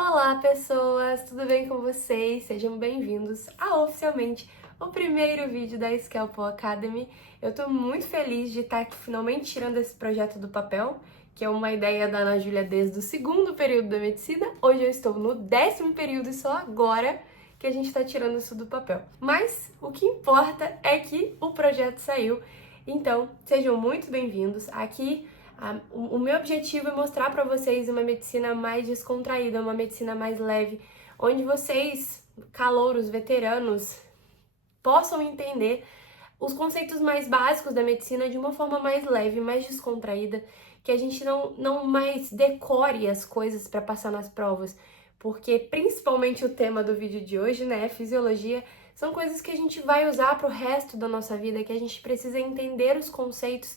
Olá, pessoas! Tudo bem com vocês? Sejam bem-vindos a oficialmente o primeiro vídeo da Scalpel Academy. Eu tô muito feliz de estar aqui finalmente tirando esse projeto do papel, que é uma ideia da Ana Júlia desde o segundo período da medicina. Hoje eu estou no 10º período e só agora que a gente está tirando isso do papel. Mas o que importa é que o projeto saiu, então sejam muito bem-vindos. Aqui o meu objetivo é mostrar para vocês uma medicina mais descontraída, uma medicina mais leve, onde vocês, calouros, veteranos, possam entender os conceitos mais básicos da medicina de uma forma mais leve, mais descontraída, que a gente não mais decore as coisas para passar nas provas, porque principalmente o tema do vídeo de hoje, né, fisiologia, são coisas que a gente vai usar para o resto da nossa vida, que a gente precisa entender os conceitos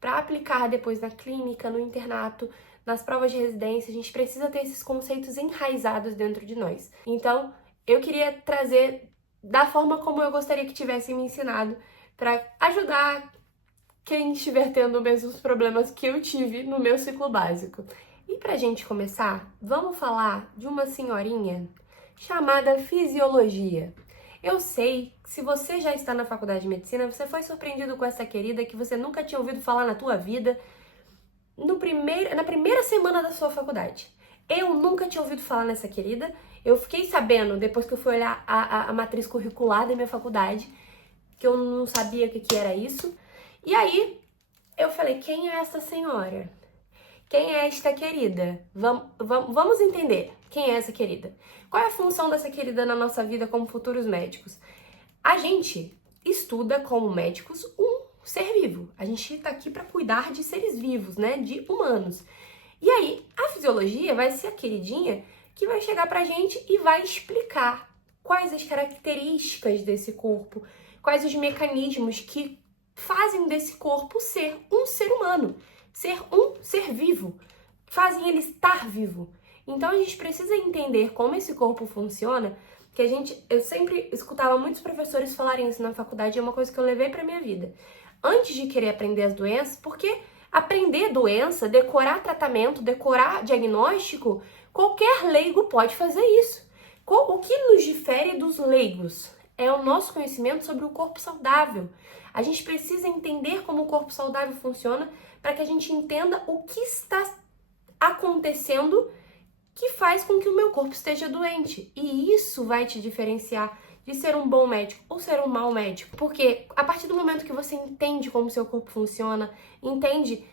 para aplicar depois na clínica, no internato, nas provas de residência. A gente precisa ter esses conceitos enraizados dentro de nós. Então, eu queria trazer da forma como eu gostaria que tivessem me ensinado, para ajudar quem estiver tendo os mesmos problemas que eu tive no meu ciclo básico. E pra gente começar, vamos falar de uma senhorinha chamada fisiologia. Eu sei que se você já está na faculdade de medicina, você foi surpreendido com essa querida que você nunca tinha ouvido falar na tua vida na primeira semana da sua faculdade. Eu nunca tinha ouvido falar nessa querida. Eu fiquei sabendo, depois que eu fui olhar a matriz curricular da minha faculdade, que eu não sabia o que era isso. E aí, eu falei, quem é essa senhora? Quem é esta querida? Vamos entender quem é essa querida. Qual é a função dessa querida na nossa vida como futuros médicos? A gente estuda como médicos um ser vivo. A gente tá aqui para cuidar de seres vivos, né? De humanos. E aí, a fisiologia vai ser a queridinha que vai chegar pra gente e vai explicar quais as características desse corpo, quais os mecanismos que fazem desse corpo ser um ser humano, ser um ser vivo, fazem ele estar vivo. Então a gente precisa entender como esse corpo funciona, que eu sempre escutava muitos professores falarem isso na faculdade, é uma coisa que eu levei pra minha vida. Antes de querer aprender as doenças, porque aprender doença, decorar tratamento, decorar diagnóstico, qualquer leigo pode fazer isso. O que nos difere dos leigos é o nosso conhecimento sobre o corpo saudável. A gente precisa entender como o corpo saudável funciona para que a gente entenda o que está acontecendo que faz com que o meu corpo esteja doente. E isso vai te diferenciar de ser um bom médico ou ser um mau médico. Porque a partir do momento que você entende como o seu corpo funciona, entende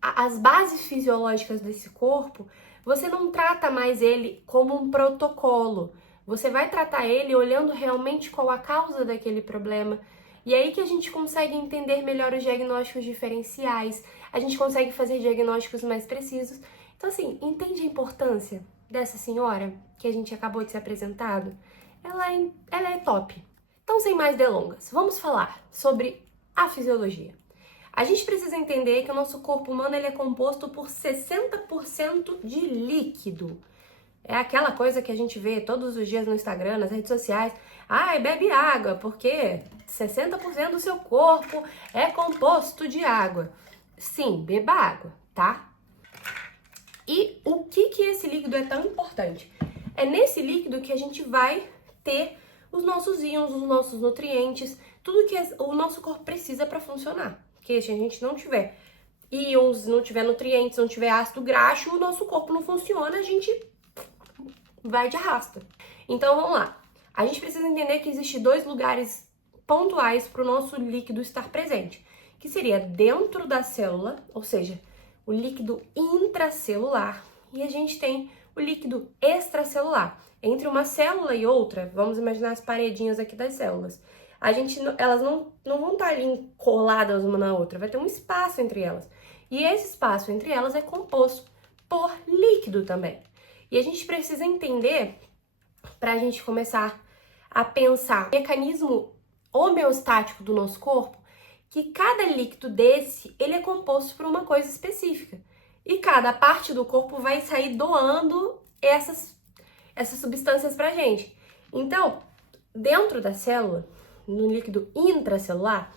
as bases fisiológicas desse corpo, você não trata mais ele como um protocolo. Você vai tratar ele olhando realmente qual a causa daquele problema. E aí que a gente consegue entender melhor os diagnósticos diferenciais, a gente consegue fazer diagnósticos mais precisos. Então, assim, entende a importância dessa senhora que a gente acabou de ser apresentado? Ela é top. Então, sem mais delongas, vamos falar sobre a fisiologia. A gente precisa entender que o nosso corpo humano ele é composto por 60% de líquido. É aquela coisa que a gente vê todos os dias no Instagram, nas redes sociais. Ai, bebe água, porque 60% do seu corpo é composto de água. Sim, beba água, tá? E o que esse líquido é tão importante? É nesse líquido que a gente vai ter os nossos íons, os nossos nutrientes, tudo que o nosso corpo precisa para funcionar. Porque se a gente não tiver íons, não tiver nutrientes, não tiver ácido graxo, o nosso corpo não funciona, a gente vai de arrasta. Então vamos lá. A gente precisa entender que existem dois lugares pontuais para o nosso líquido estar presente, que seria dentro da célula, ou seja, o líquido intracelular, e a gente tem o líquido extracelular. Entre uma célula e outra, vamos imaginar as paredinhas aqui das células. Elas não vão estar ali coladas uma na outra, vai ter um espaço entre elas. E esse espaço entre elas é composto por líquido também. E a gente precisa entender, para a gente começar a pensar o mecanismo homeostático do nosso corpo, que cada líquido desse, ele é composto por uma coisa específica. E cada parte do corpo vai sair doando essas substâncias pra gente. Então, dentro da célula, no líquido intracelular,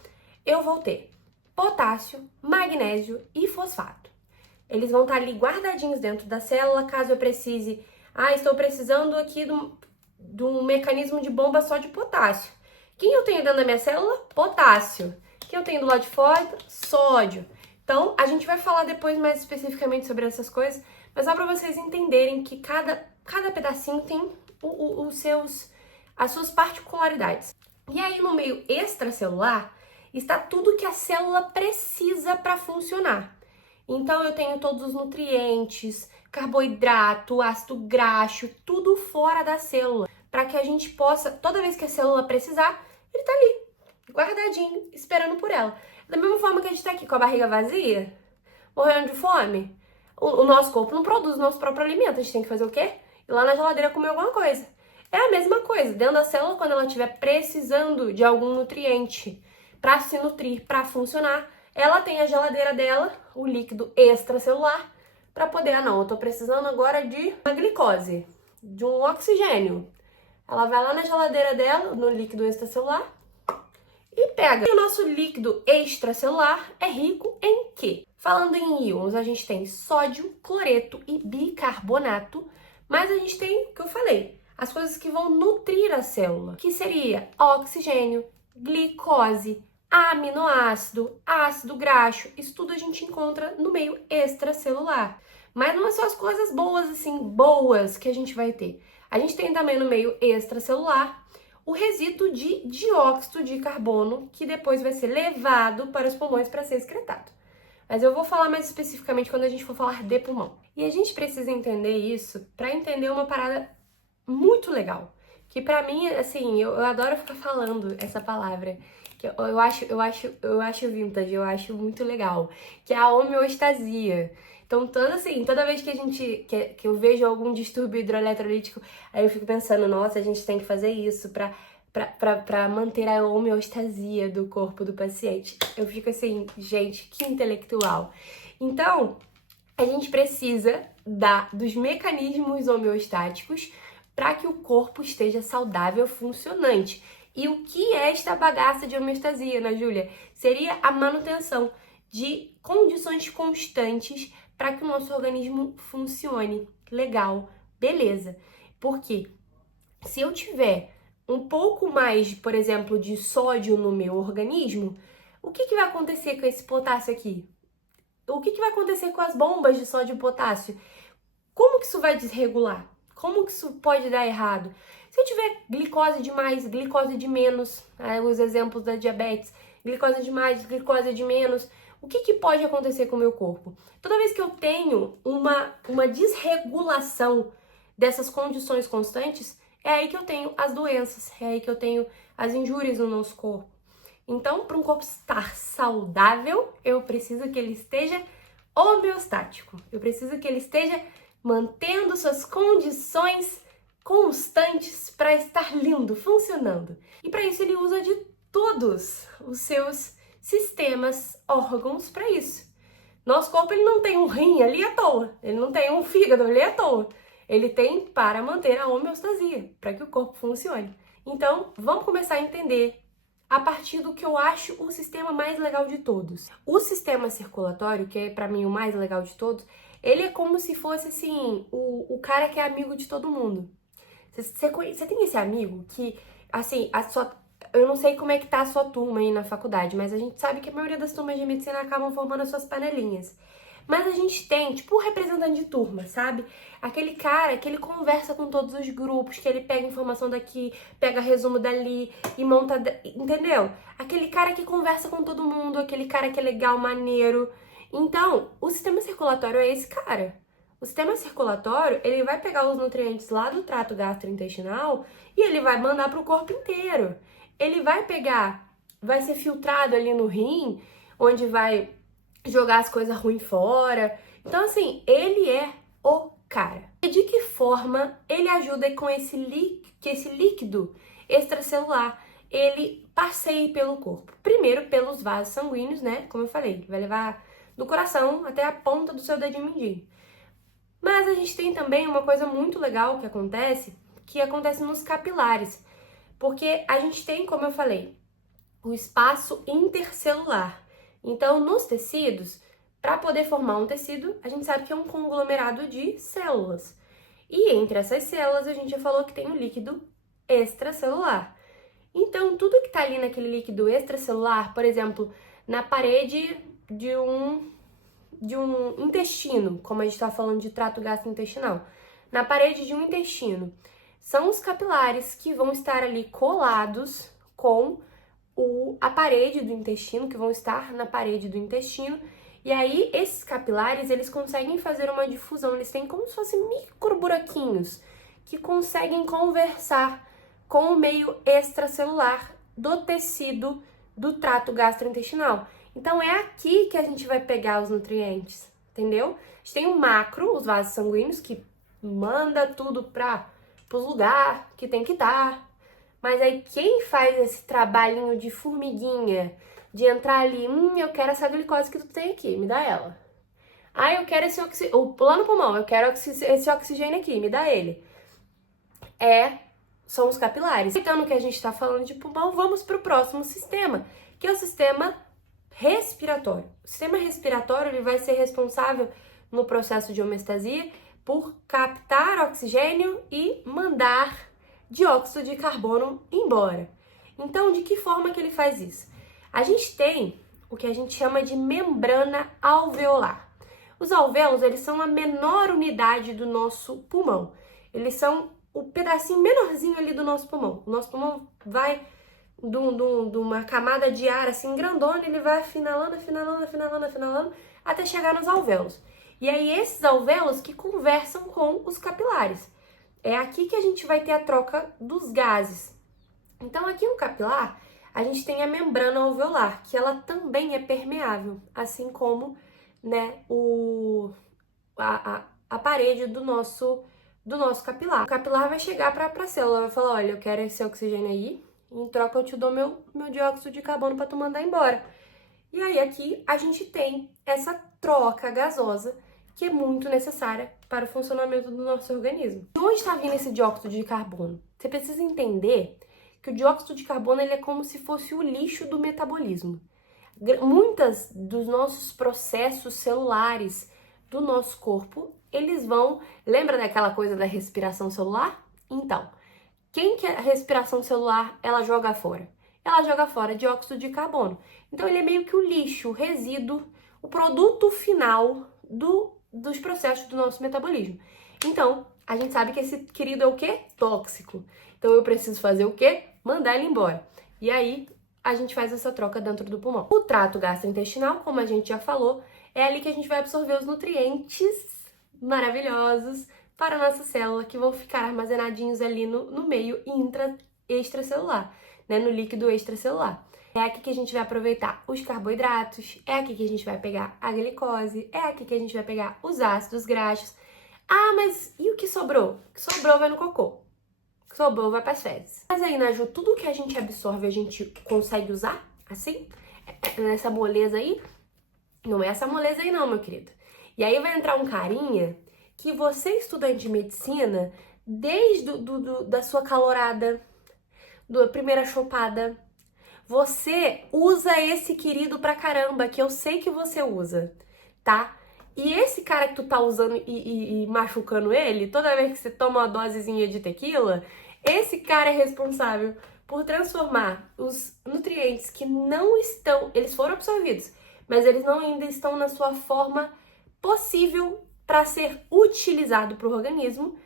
eu vou ter potássio, magnésio e fosfato. Eles vão estar ali guardadinhos dentro da célula, caso eu precise Ah, estou precisando aqui de um mecanismo de bomba só de potássio. Quem eu tenho dentro da minha célula? Potássio. Quem eu tenho do lado de fora? Sódio. Então, a gente vai falar depois mais especificamente sobre essas coisas, mas só para vocês entenderem que cada pedacinho tem as suas particularidades. E aí, no meio extracelular, está tudo que a célula precisa para funcionar. Então, eu tenho todos os nutrientes, carboidrato, ácido graxo, tudo fora da célula, para que a gente possa, toda vez que a célula precisar, ele tá ali, guardadinho, esperando por ela. Da mesma forma que a gente tá aqui com a barriga vazia, morrendo de fome, o nosso corpo não produz o nosso próprio alimento, a gente tem que fazer o quê? Ir lá na geladeira comer alguma coisa. É a mesma coisa, dentro da célula, quando ela estiver precisando de algum nutriente para se nutrir, para funcionar, ela tem a geladeira dela, o líquido extracelular, para poder, eu tô precisando agora de uma glicose, de um oxigênio. Ela vai lá na geladeira dela, no líquido extracelular, e pega. E o nosso líquido extracelular é rico em quê? Falando em íons, a gente tem sódio, cloreto e bicarbonato, mas a gente tem, o que eu falei, as coisas que vão nutrir a célula, que seria oxigênio, glicose, aminoácido, ácido graxo, isso tudo a gente encontra no meio extracelular. Mas não é só as coisas boas, assim, boas que a gente vai ter. A gente tem também no meio extracelular o resíduo de dióxido de carbono, que depois vai ser levado para os pulmões para ser excretado. Mas eu vou falar mais especificamente quando a gente for falar de pulmão. E a gente precisa entender isso para entender uma parada muito legal, que pra mim, assim, eu adoro ficar falando essa palavra, que eu acho vintage, eu acho muito legal, que é a homeostasia. Então, toda vez que que eu vejo algum distúrbio hidroeletrolítico, aí eu fico pensando, nossa, a gente tem que fazer isso pra manter a homeostasia do corpo do paciente. Eu fico assim, gente, que intelectual. Então, a gente precisa dos mecanismos homeostáticos para que o corpo esteja saudável, funcionante. E o que é esta bagaça de homeostasia, Ana Júlia? Seria a manutenção de condições constantes para que o nosso organismo funcione. Legal, beleza. Porque se eu tiver um pouco mais, por exemplo, de sódio no meu organismo, o que vai acontecer com esse potássio aqui? O que vai acontecer com as bombas de sódio e potássio? Como que isso vai desregular? Como que isso pode dar errado? Se eu tiver glicose de mais, glicose de menos, os exemplos da diabetes, glicose de mais, glicose de menos, o que pode acontecer com o meu corpo? Toda vez que eu tenho uma desregulação dessas condições constantes, é aí que eu tenho as doenças, é aí que eu tenho as injúrias no nosso corpo. Então, para um corpo estar saudável, eu preciso que ele esteja homeostático. Eu preciso que ele esteja mantendo suas condições constantes para estar lindo, funcionando. E para isso ele usa de todos os seus sistemas, órgãos para isso. Nosso corpo ele não tem um rim ali à toa, ele não tem um fígado ali à toa. Ele tem para manter a homeostasia, para que o corpo funcione. Então, vamos começar a entender a partir do que eu acho o sistema mais legal de todos. O sistema circulatório, que é para mim o mais legal de todos, ele é como se fosse assim, o cara que é amigo de todo mundo. Você tem esse amigo que, assim, eu não sei como é que tá a sua turma aí na faculdade, mas a gente sabe que a maioria das turmas de medicina acabam formando as suas panelinhas. Mas a gente tem, tipo, o representante de turma, sabe? Aquele cara que ele conversa com todos os grupos, que ele pega informação daqui, pega resumo dali e monta... Entendeu? Aquele cara que conversa com todo mundo, aquele cara que é legal, maneiro. Então, o sistema circulatório é esse cara. O sistema circulatório, ele vai pegar os nutrientes lá do trato gastrointestinal e ele vai mandar pro corpo inteiro. Ele vai pegar, vai ser filtrado ali no rim, onde vai jogar as coisas ruins fora. Então, assim, ele é o cara. E de que forma ele ajuda com que esse líquido extracelular, ele passeie pelo corpo? Primeiro, pelos vasos sanguíneos, né? Como eu falei, vai levar do coração até a ponta do seu dedinho mindinho. Mas a gente tem também uma coisa muito legal que acontece nos capilares. Porque a gente tem, como eu falei, o espaço intercelular. Então, nos tecidos, para poder formar um tecido, a gente sabe que é um conglomerado de células. E entre essas células, a gente já falou que tem o líquido extracelular. Então, tudo que está ali naquele líquido extracelular, por exemplo, na parede de um intestino, como a gente está falando de trato gastrointestinal, na parede de um intestino, são os capilares que vão estar ali colados com a parede do intestino, que vão estar na parede do intestino. E aí, esses capilares, eles conseguem fazer uma difusão, eles têm como se fossem micro buraquinhos que conseguem conversar com o meio extracelular do tecido do trato gastrointestinal. Então, é aqui que a gente vai pegar os nutrientes, entendeu? A gente tem o macro, os vasos sanguíneos, que manda tudo para os lugares que tem que estar. Mas aí, quem faz esse trabalhinho de formiguinha, de entrar ali, eu quero essa glicose que tu tem aqui, me dá ela. Ah, eu quero esse oxigênio, lá no pulmão, eu quero esse oxigênio aqui, me dá ele. São os capilares. Então, que a gente está falando de pulmão, vamos para o próximo sistema, que é o sistema respiratório. O sistema respiratório, ele vai ser responsável no processo de homeostasia por captar oxigênio e mandar dióxido de carbono embora. Então, de que forma que ele faz isso? A gente tem o que a gente chama de membrana alveolar. Os alvéolos, eles são a menor unidade do nosso pulmão. Eles são o pedacinho menorzinho ali do nosso pulmão. O nosso pulmão vai de uma camada de ar assim grandona, ele vai afinalando, até chegar nos alvéolos. E aí esses alvéolos que conversam com os capilares. É aqui que a gente vai ter a troca dos gases. Então aqui no capilar, a gente tem a membrana alveolar, que ela também é permeável, assim como, né, a parede do nosso capilar. O capilar vai chegar para a célula, vai falar, olha, eu quero esse oxigênio aí, em troca eu te dou meu dióxido de carbono para tu mandar embora. E aí aqui a gente tem essa troca gasosa que é muito necessária para o funcionamento do nosso organismo. De onde está vindo esse dióxido de carbono? Você precisa entender que o dióxido de carbono ele é como se fosse o lixo do metabolismo. Muitos dos nossos processos celulares do nosso corpo, eles vão... Lembra daquela coisa da respiração celular? Então, quem que a respiração celular ela joga fora? Ela joga fora dióxido de carbono. Então, ele é meio que o lixo, o resíduo, o produto final dos processos do nosso metabolismo. Então, a gente sabe que esse querido é o quê? Tóxico. Então, eu preciso fazer o quê? Mandar ele embora. E aí, a gente faz essa troca dentro do pulmão. O trato gastrointestinal, como a gente já falou, é ali que a gente vai absorver os nutrientes maravilhosos para a nossa célula, que vão ficar armazenadinhos ali no meio extracelular, né? No líquido extracelular. É aqui que a gente vai aproveitar os carboidratos, é aqui que a gente vai pegar a glicose, é aqui que a gente vai pegar os ácidos graxos. Ah, mas e o que sobrou? O que sobrou vai no cocô. O que sobrou vai para as fezes. Mas aí, Naju, tudo que a gente absorve, a gente consegue usar assim? Nessa moleza aí? Não é essa moleza aí não, meu querido. E aí vai entrar um carinha que você, estudante de medicina, desde da sua calorada, da primeira chopada, você usa esse querido pra caramba, que eu sei que você usa, tá? E esse cara que tu tá usando e machucando ele, toda vez que você toma uma dosezinha de tequila, esse cara é responsável por transformar os nutrientes que não estão, eles foram absorvidos, mas eles não ainda estão na sua forma possível para ser utilizado para o organismo.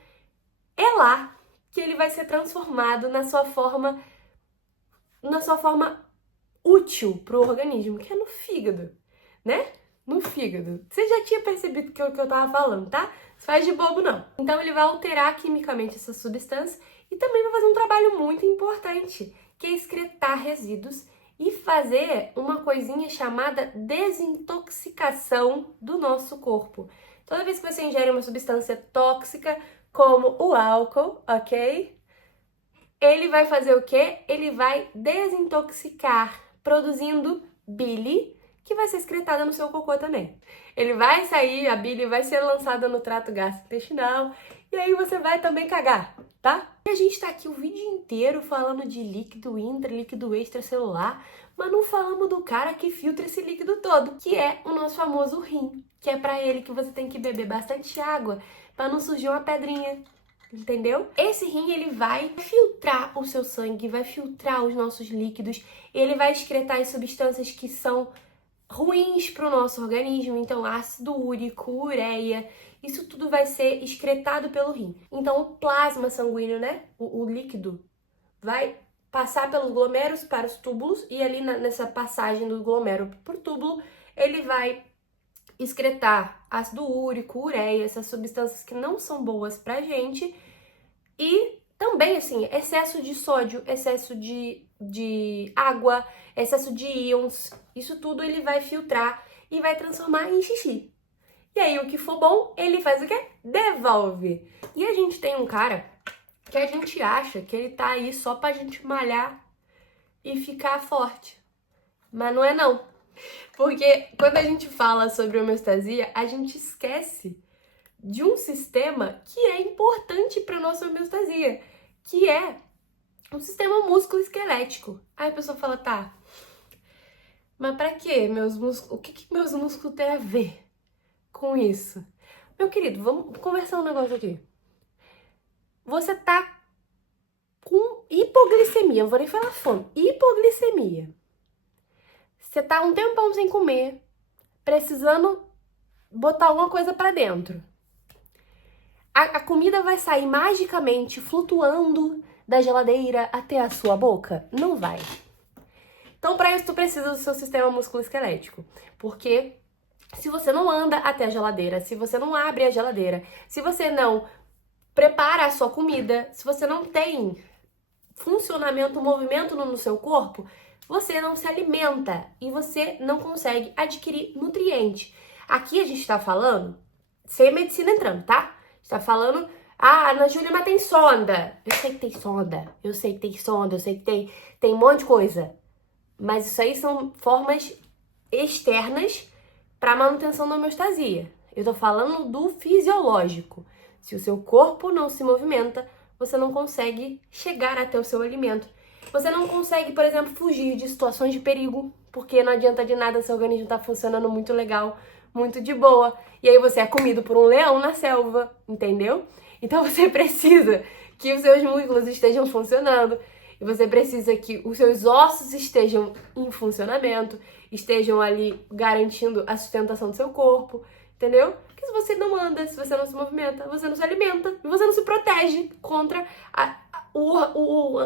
É lá que ele vai ser transformado na sua forma útil para o organismo, que é no fígado, né? No fígado. Você já tinha percebido que é o que eu tava falando, tá? Não faz de bobo, não. Então ele vai alterar quimicamente essa substância e também vai fazer um trabalho muito importante, que é excretar resíduos e fazer uma coisinha chamada desintoxicação do nosso corpo. Toda vez que você ingere uma substância tóxica, como o álcool, ok? Ele vai fazer o quê? Ele vai desintoxicar, produzindo bile, que vai ser excretada no seu cocô também. Ele vai sair, a bile vai ser lançada no trato gastrointestinal, e aí você vai também cagar, tá? E a gente tá aqui o vídeo inteiro falando de líquido líquido extracelular, mas não falamos do cara que filtra esse líquido todo, que é o nosso famoso rim, que é pra ele que você tem que beber bastante água, pra não surgir uma pedrinha entendeu? Esse rim, ele vai filtrar o seu sangue, vai filtrar os nossos líquidos, ele vai excretar as substâncias que são ruins para o nosso organismo, então ácido úrico, ureia, isso tudo vai ser excretado pelo rim. Então o plasma sanguíneo, né, o líquido, vai passar pelos glomérulos para os túbulos e ali nessa passagem do glomérulo para o túbulo, ele vai excretar ácido úrico, ureia, essas substâncias que não são boas pra gente. E também, assim, excesso de sódio, excesso de água, excesso de íons, isso tudo ele vai filtrar e vai transformar em xixi. E aí, o que for bom, ele faz o quê? Devolve. E a gente tem um cara que a gente acha que ele tá aí só pra gente malhar e ficar forte. Mas não é não. Porque quando a gente fala sobre homeostasia, a gente esquece de um sistema que é importante para nossa homeostasia, que é o sistema músculo-esquelético. Aí a pessoa fala, tá, mas pra quê meus músculos? O que meus músculos têm a ver com isso? Meu querido, vamos conversar um negócio aqui. Você tá com hipoglicemia, não vou nem falar fome, hipoglicemia. Você tá um tempão sem comer, precisando botar alguma coisa pra dentro. A comida vai sair magicamente flutuando da geladeira até a sua boca? Não vai. Então, para isso, tu precisa do seu sistema musculoesquelético. Porque se você não anda até a geladeira, se você não abre a geladeira, se você não prepara a sua comida, se você não tem funcionamento, movimento no seu corpo, você não se alimenta e você não consegue adquirir nutriente. Aqui a gente tá falando, sem medicina entrando, tá? Está falando, Ana Júlia, mas tem sonda. Eu sei que tem sonda, eu sei que tem sonda, eu sei que tem um monte de coisa. Mas isso aí são formas externas para manutenção da homeostasia. Eu tô falando do fisiológico. Se o seu corpo não se movimenta, você não consegue chegar até o seu alimento. Você não consegue, por exemplo, fugir de situações de perigo, porque não adianta de nada seu organismo tá funcionando muito legal, muito de boa, e aí você é comido por um leão na selva, entendeu? Então você precisa que os seus músculos estejam funcionando, e você precisa que os seus ossos estejam em funcionamento, estejam ali garantindo a sustentação do seu corpo, entendeu? Porque se você não anda, se você não se movimenta, você não se alimenta, e você não se protege contra o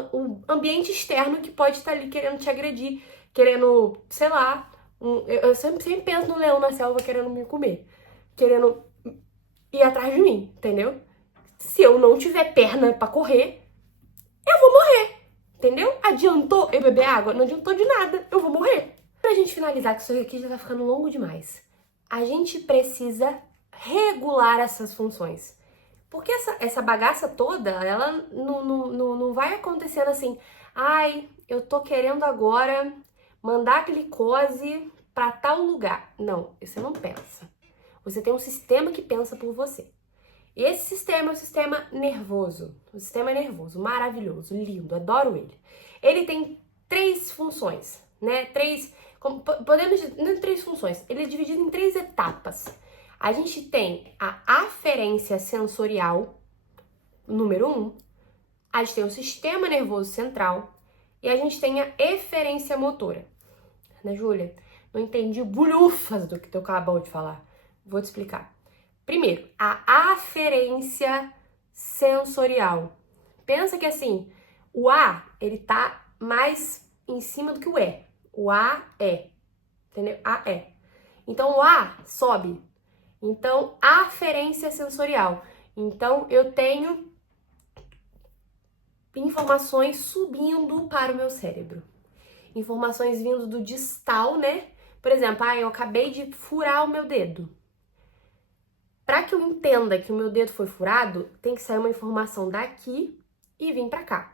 ambiente externo que pode estar ali querendo te agredir, querendo, sei lá, eu sempre penso no leão na selva querendo me comer, querendo ir atrás de mim, entendeu? Se eu não tiver perna pra correr, eu vou morrer, entendeu? Adiantou eu beber água? Não adiantou de nada, eu vou morrer. Pra gente finalizar, que isso aqui já tá ficando longo demais, a gente precisa regular essas funções. Porque essa bagaça toda, ela não vai acontecendo assim, ai, eu tô querendo agora mandar glicose para tal lugar. Não, você não pensa. Você tem um sistema que pensa por você. E esse sistema é o sistema nervoso. O sistema nervoso, maravilhoso, lindo, adoro ele. Ele tem 3 funções, né? Podemos dizer, 3 funções. Ele é dividido em 3 etapas. A gente tem a aferência sensorial, número 1. A gente tem o sistema nervoso central. E a gente tem a eferência motora. Né, Júlia? Não entendi bulhufas do que tu acabou de falar. Vou te explicar. Primeiro, a aferência sensorial. Pensa que assim, o A, ele tá mais em cima do que o E. O A é, entendeu? A é. Então, o A sobe. Então, aferência sensorial. Então, eu tenho informações subindo para o meu cérebro. Informações vindo do distal, né? Por exemplo, eu acabei de furar o meu dedo. Para que eu entenda que o meu dedo foi furado, tem que sair uma informação daqui e vir para cá.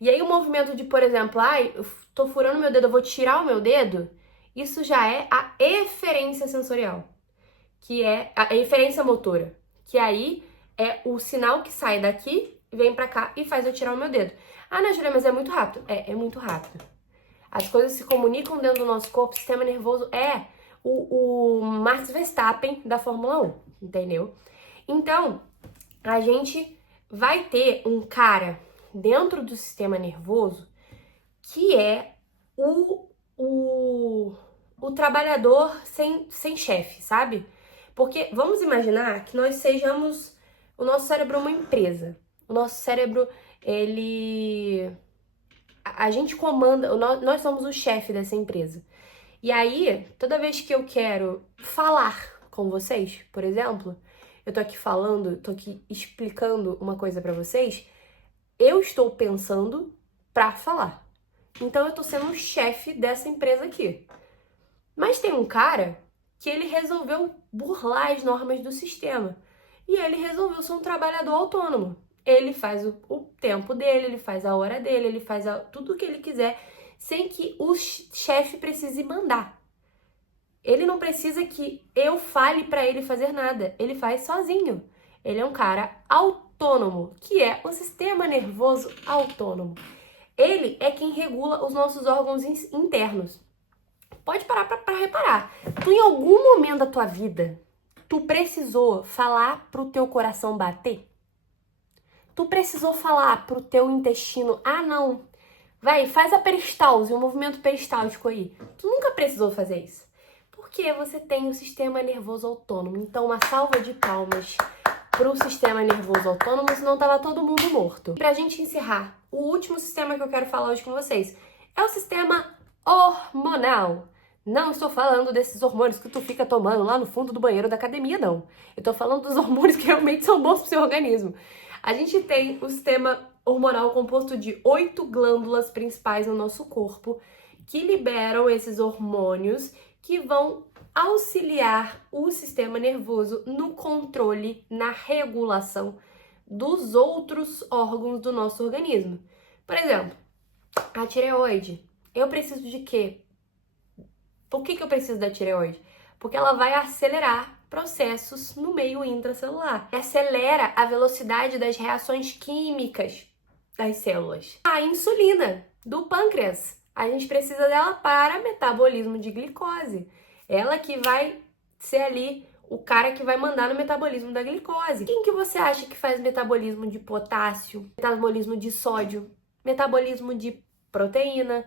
E aí o movimento de, por exemplo, eu tô furando meu dedo, eu vou tirar o meu dedo, isso já é a eferência sensorial, que é a eferência motora, que aí é o sinal que sai daqui, vem para cá e faz eu tirar o meu dedo. Ana Júlia, mas é muito rápido. É muito rápido. As coisas se comunicam dentro do nosso corpo, o sistema nervoso é o Max Verstappen da Fórmula 1, entendeu? Então, a gente vai ter um cara dentro do sistema nervoso que é o trabalhador sem chefe, sabe? Porque vamos imaginar que nós sejamos o nosso cérebro é uma empresa. O nosso cérebro, a gente comanda, nós somos o chefe dessa empresa. E aí, toda vez que eu quero falar com vocês, por exemplo, eu tô aqui falando, tô aqui explicando uma coisa pra vocês, eu estou pensando pra falar. Então eu tô sendo o chefe dessa empresa aqui. Mas tem um cara que ele resolveu burlar as normas do sistema. E ele resolveu ser um trabalhador autônomo. Ele faz o tempo dele, ele faz a hora dele, ele faz tudo o que ele quiser, sem que o chefe precise mandar. Ele não precisa que eu fale para ele fazer nada. Ele faz sozinho. Ele é um cara autônomo, que é o sistema nervoso autônomo. Ele é quem regula os nossos órgãos internos. Pode parar pra reparar. Tu, em algum momento da tua vida, tu precisou falar pro teu coração bater? Tu precisou falar pro teu intestino, não, vai, faz a peristalse, o movimento peristáltico aí. Tu nunca precisou fazer isso. Porque você tem o sistema nervoso autônomo. Então, uma salva de palmas pro sistema nervoso autônomo, senão tava todo mundo morto. Pra gente encerrar, o último sistema que eu quero falar hoje com vocês é o sistema hormonal. Não estou falando desses hormônios que tu fica tomando lá no fundo do banheiro da academia, não. Eu tô falando dos hormônios que realmente são bons pro seu organismo. A gente tem o sistema hormonal composto de 8 glândulas principais no nosso corpo que liberam esses hormônios que vão auxiliar o sistema nervoso no controle, na regulação dos outros órgãos do nosso organismo. Por exemplo, a tireoide. Eu preciso de quê? Por que eu preciso da tireoide? Porque ela vai acelerar processos no meio intracelular. Acelera a velocidade das reações químicas das células. A insulina do pâncreas. A gente precisa dela para metabolismo de glicose. Ela que vai ser ali o cara que vai mandar no metabolismo da glicose. Quem que você acha que faz metabolismo de potássio, metabolismo de sódio, metabolismo de proteína?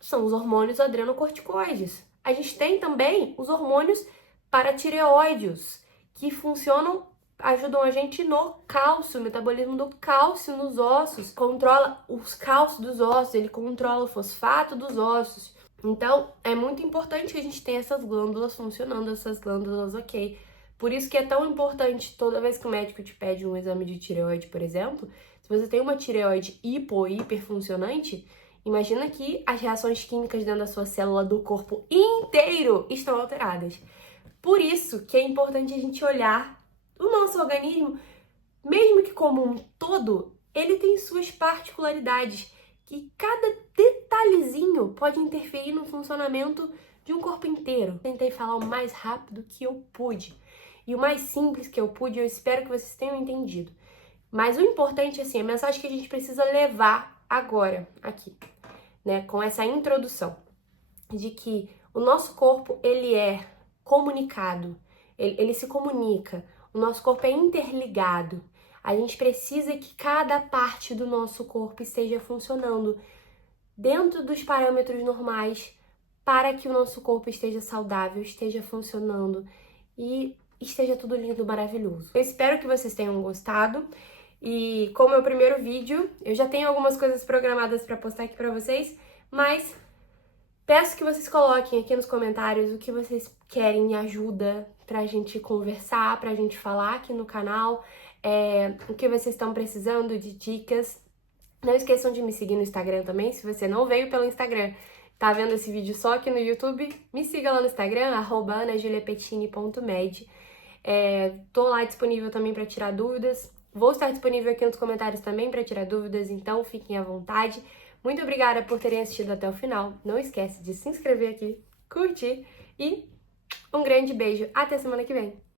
São os hormônios adrenocorticoides. A gente tem também os hormônios paratireoideus, que funcionam, ajudam a gente no cálcio, o metabolismo do cálcio nos ossos, controla os cálcios dos ossos, ele controla o fosfato dos ossos. Então, é muito importante que a gente tenha essas glândulas funcionando, essas glândulas ok. Por isso que é tão importante, toda vez que o médico te pede um exame de tireoide, por exemplo, se você tem uma tireoide hiperfuncionante, imagina que as reações químicas dentro da sua célula do corpo inteiro estão alteradas. Por isso que é importante a gente olhar o nosso organismo, mesmo que como um todo, ele tem suas particularidades, que cada detalhezinho pode interferir no funcionamento de um corpo inteiro. Tentei falar o mais rápido que eu pude e o mais simples que eu pude, eu espero que vocês tenham entendido. Mas o importante, assim, a mensagem que a gente precisa levar agora, aqui, né, com essa introdução, de que o nosso corpo, ele é comunicado, ele se comunica, o nosso corpo é interligado. A gente precisa que cada parte do nosso corpo esteja funcionando dentro dos parâmetros normais para que o nosso corpo esteja saudável, esteja funcionando e esteja tudo lindo, maravilhoso. Eu espero que vocês tenham gostado. E como é o primeiro vídeo, eu já tenho algumas coisas programadas para postar aqui para vocês, mas peço que vocês coloquem aqui nos comentários o que vocês querem, ajuda pra gente conversar, pra gente falar aqui no canal, o que vocês estão precisando de dicas. Não esqueçam de me seguir no Instagram também, se você não veio pelo Instagram, tá vendo esse vídeo só aqui no YouTube, me siga lá no Instagram, @anajuliapetini.med. Tô lá disponível também para tirar dúvidas. Vou estar disponível aqui nos comentários também para tirar dúvidas, então fiquem à vontade. Muito obrigada por terem assistido até o final. Não esquece de se inscrever aqui, curtir e um grande beijo. Até semana que vem!